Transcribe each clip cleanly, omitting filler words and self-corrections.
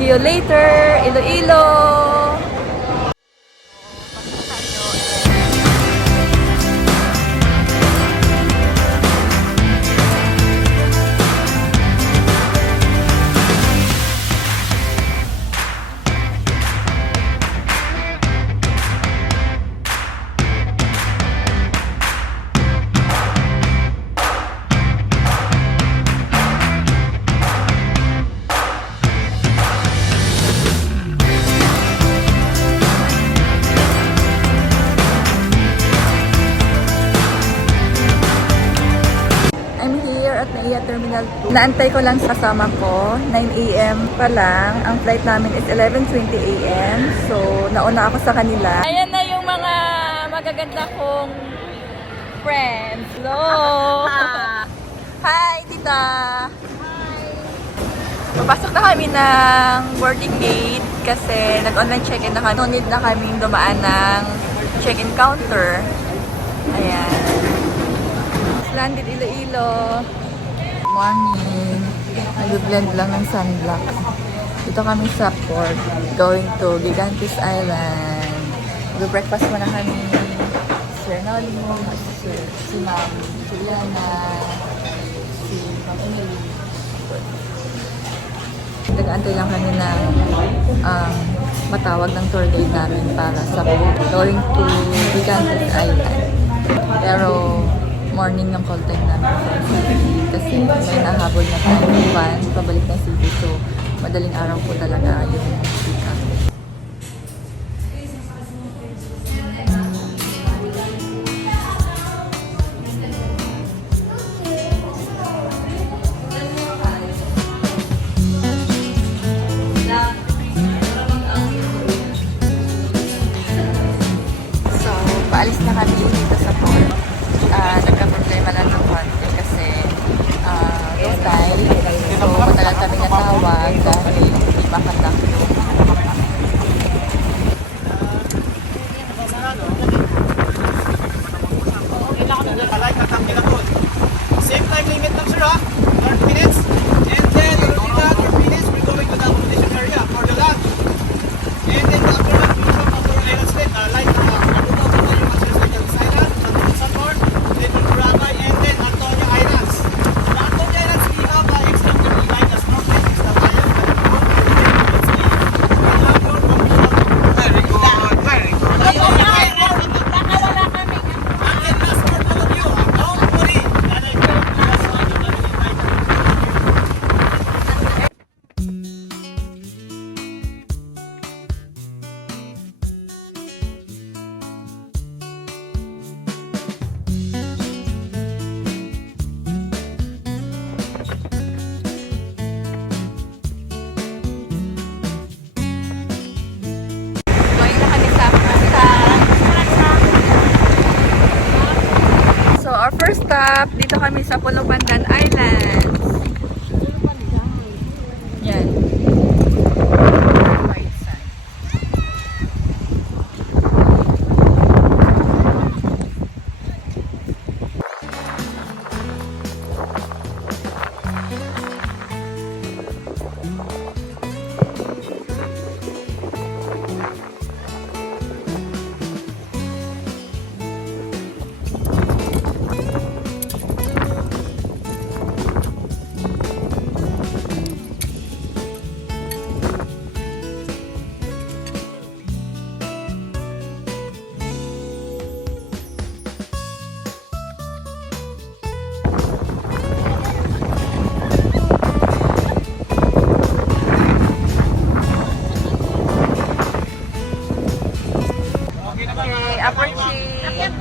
See you later, Iloilo! Terminal 2. Naantay ko lang sa kasama ko. 9 AM pa lang. Ang flight namin is 11:20 AM. So, nauna ako sa kanila. Ayan na yung mga magaganda kong friends. Hello! Hi, tita! Hi! Papasok na kami ng boarding gate kasi nag-online check-in na kami. No need na kaming dumaan ng check-in counter. Ayan. Landed Iloilo. Morning. Nag-blend lang ng sunblock. Dito kami sa port. Going to Gigantes Island. Mag-breakfast muna kami. Sir Nolly, si Ma'am Juliana, si Ma'am Emily. Nag-aantay lang kami na matawag ng tour guide namin para sa going to Gigantes Island. Pero morning ng call time namin kasi may nahabol na tayo ng van pabalik ng city, so madaling araw po talaga yung pick up. So paalis na kami dito sa port. Nagka-problema lang ng konti kasi low tide. So, matagal kami natawag dahil hindi makatak yung same time limit lang sir ha, 30 minutes. And then after that, 30 minutes, we're going to the accommodation area for the lunch. And then after that, we'll come after Island State, like Boracay, and then Antonio Islands. The Antonio Islands, we have extra activity like a snorkeling, extra fire, very good, very good. Nakawala kami. And last for all of you, don't worry. going na kami sa So, our first stop, dito kami sa Pulupandan Islands. Yan. White sand.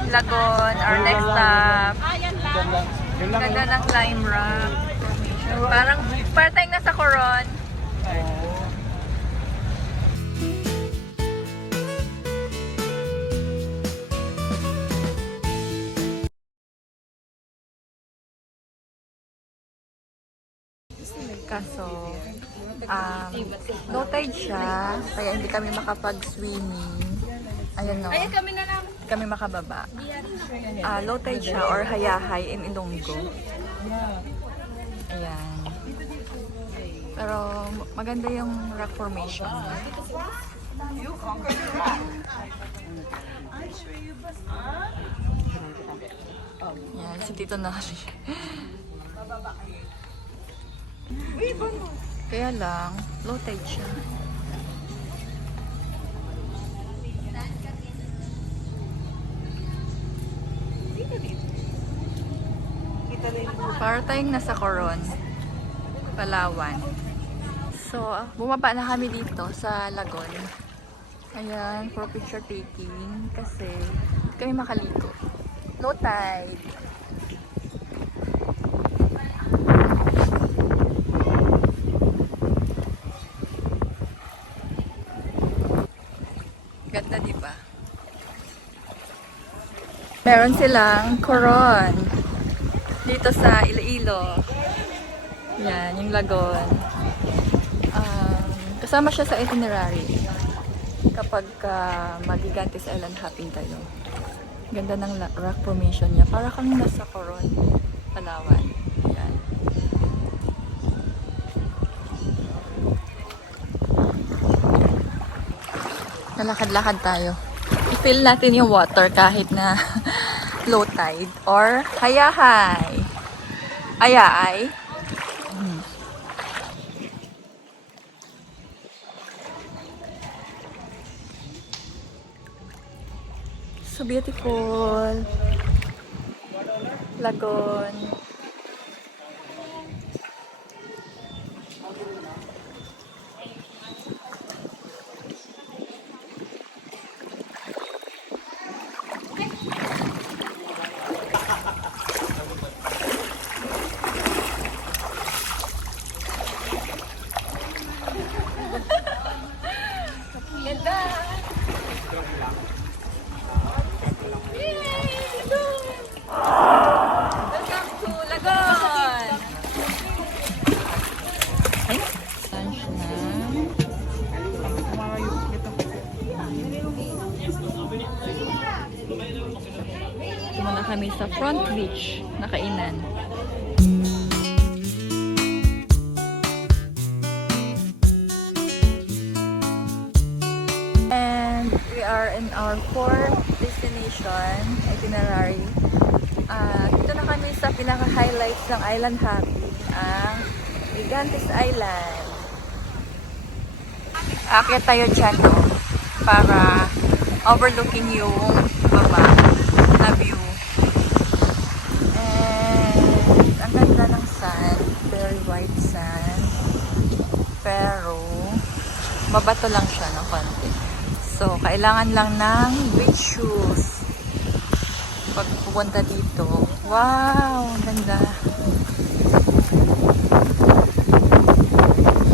Lagon, our next stop. Ganda ng Lime Rock formation. Parang tayong nasa Coron. Kaso, low tide siya, kaya hindi kami makapag-swimming. Ayan no. Ayan kami na lang. Kami makababa. Low tide siya or hayahay in Ilonggo. Ayan. Pero maganda yung rock formation. Yan, si Tito Nari. Kaya lang, low tide siya. Para tayong nasa Coron, Palawan. So, bumaba na kami dito sa Lagon. Ayan, for picture taking kasi kami makaligo. Low tide. Ganda, di ba? Meron silang Coron dito sa Iloilo. Yan, yung Lagon. Kasama siya sa itinerary kapag mag-Gigantes Island hopping tayo. Ganda ng rock formation niya. Para kang nasa Coron, Palawan. Yan. Lalakad-lakad tayo. I-feel natin yung water kahit na low tide or hayahay. Ayaay. So beautiful. Lagon. Ganda. Welcome to Lagon! Lunch na. Tumala kami sa Front Beach na kainan. And we are in our fourth destination itinerary. Dito na kami sa pinaka-highlights ng island hopping, ang Gigantes Island. Akyat tayo dyan, no? Para overlooking yung baba na view. And ang ganda ng sand, very white sand. Pero mabato lang siya ng konti. So, kailangan lang ng beach shoes pag pupunta dito. Wow! Ang ganda.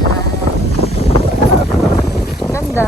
Yan. Ganda.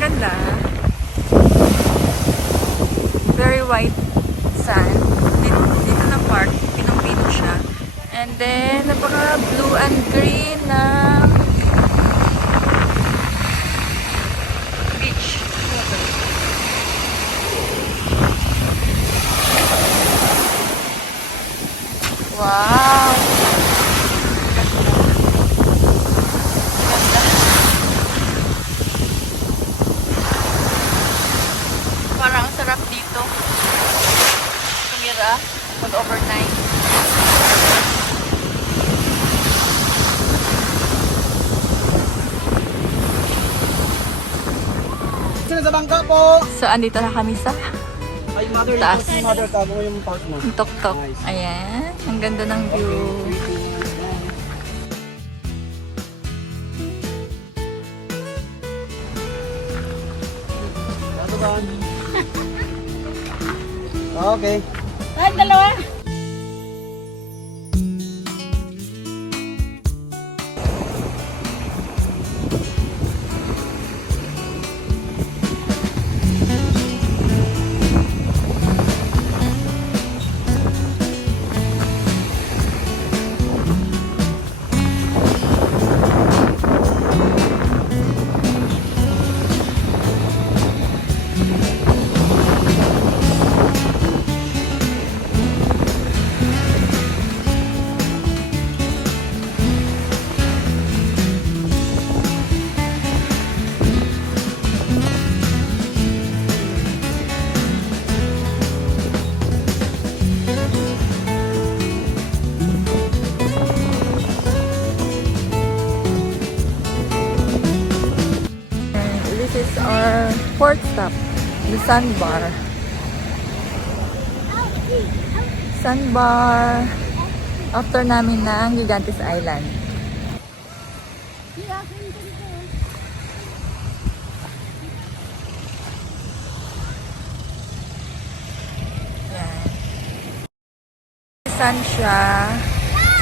Ganda. Very white sand. Dito na part, pinong-pino siya. And then, napaka blue and green na beach. Wow! Parang sarap dito tumira mag-overnight. Sino sa bangka po? So, andito na kami sa Ay, mother, taas. yung mother tabo yung park mo. Yung tok-tok. Ayan. Ang ganda ng view. Okay. kayong dalawa. And this is our fourth stop, the Sandbar. Sandbar. After namin ng Gigantes Island. Yan. Saan siya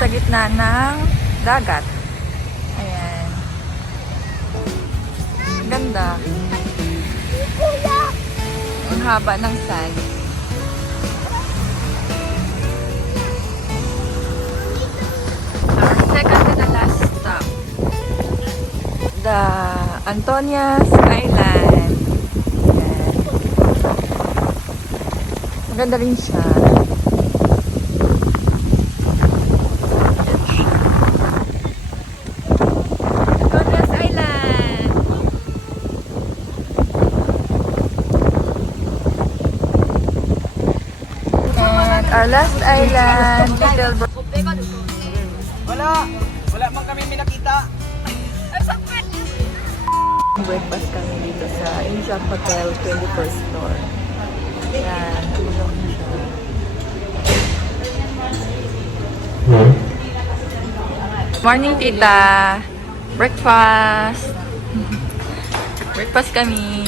sa gitna ng dagat. Ayan. Ganda. Ang haba ng sand. Our second to the last stop. The Antonias Island. Ayan. Maganda rin siya. Antonias Island. And our last island, Little Wala man kami minakita. Breakfast kami dito sa Injak Hotel 21st floor. Yan. Morning, tita. Breakfast. Breakfast kami.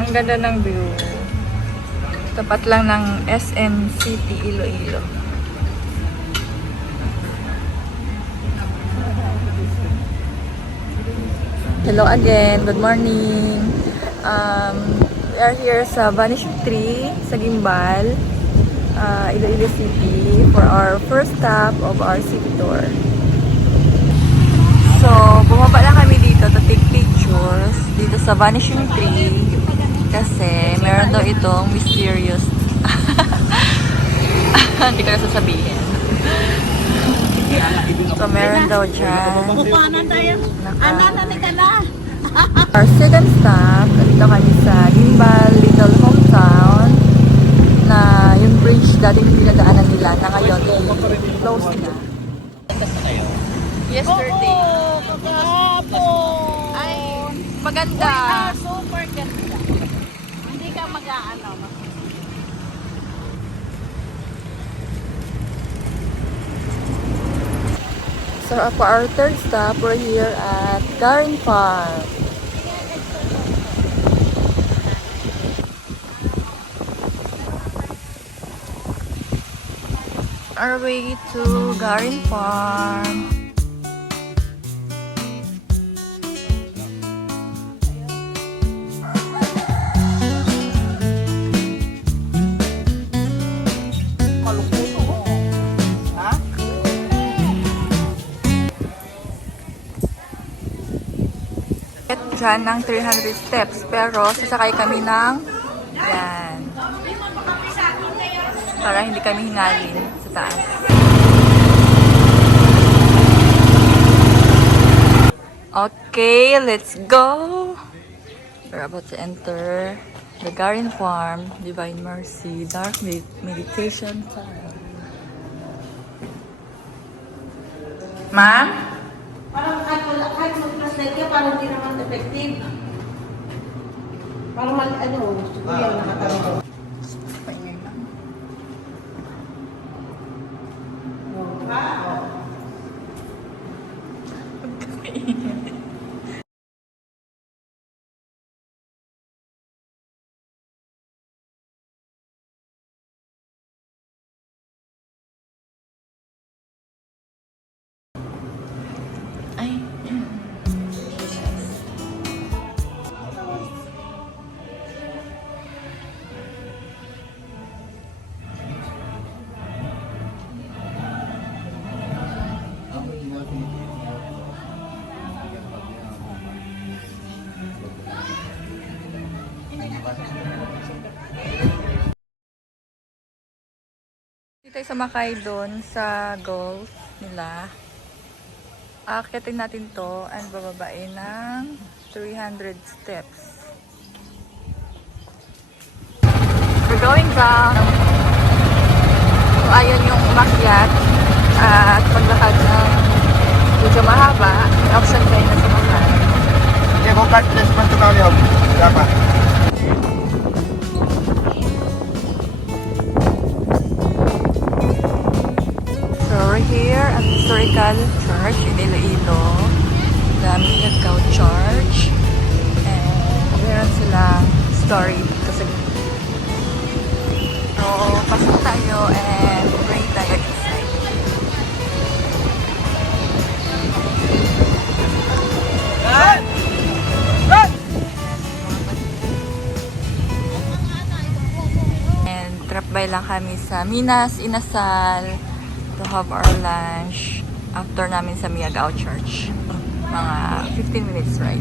Ang ganda ng view. Tapat lang ng SM City Iloilo. Hello again. Good morning. We are here sa Vanishing Tree sa Gimbal, Iloilo City for our first stop of our city tour. So, bumaba lang kami dito to take pictures dito sa Vanishing Tree kasi meron daw itong mysterious hindi ko na sasabihin. So, meron daw dyan. Kukuhanan tayo. Anananig ka na. Our second stop, dito kami sa Gimbal, Little Hometown, na yung bridge dating pinadaanan nila na ngayon close na. Yesterday. Oo, kagahapon. Ay, maganda. Super ganda. Hindi ka mag-aano. So for our third stop, we're here at Garin Farm. Our way to Garin Farm. Ha? Dyan ng 300 steps, pero sasakay kami ng yan. Para hindi kami hingalin sa taas. Okay, let's go! We're about to enter the Garin Farm, Divine Mercy, Dark Meditation Time. Ma'am? Parang kahit mag-translate ka, parang hindi naman effective. Parang gusto ko yan nakatanong. Paingay lang. Ah, oo. Dito tayo sumakay doon sa golf nila. Aakyatin natin to and bababain ng 300 steps. We're going down. So, ayun yung umakyat at paglakad ng medyo mahaba. May option kayo na sumakay. Okay, go back to this front to Valley Hub. Dapat. So we're here at Historical Church in Iloilo, the Miagao Church, and meron silang story kasi so pasok tayo and pray tayo inside. Run! Run! And drop by lang kami sa Minas Inasal to have our lunch after namin sa Miagao Church. Mga 15 minutes ride.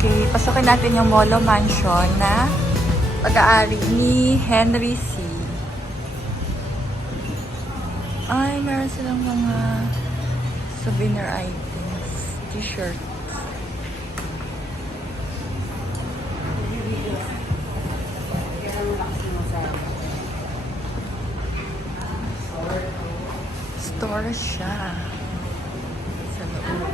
Okay, pasukin natin yung Molo Mansion na pag-aari ni Henry C. Ay, meron silang mga souvenir items, t-shirt. Store siya. Sa loob.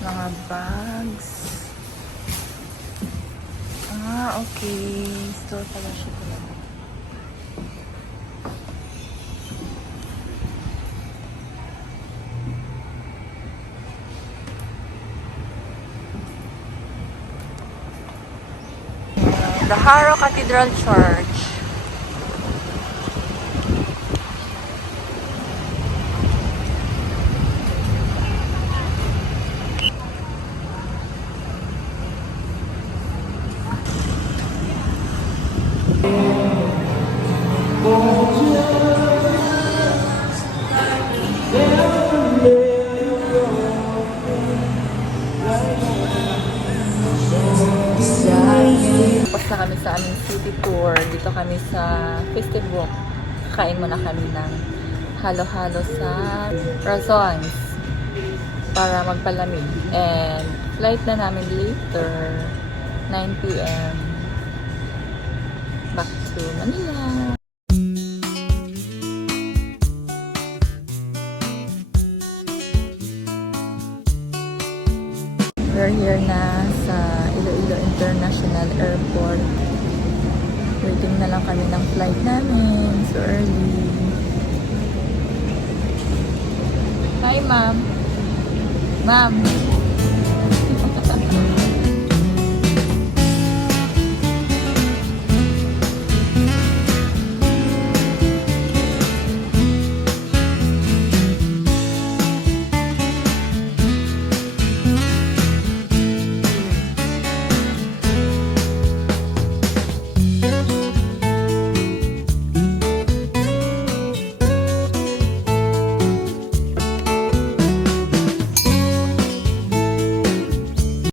Mga bags. Ah, okay. Store pala siya talaga. The Haro Cathedral Church. Tapos na kami sa aming city tour. Dito kami sa Festive Walk. Kain muna kami ng halo-halo sa Razons para magpalamig. And flight na namin later, 9 p.m. back to Manila. We're here na sa Iloilo International Airport. Waiting na lang kami ng flight namin. So early. Hi, ma'am. Ma'am.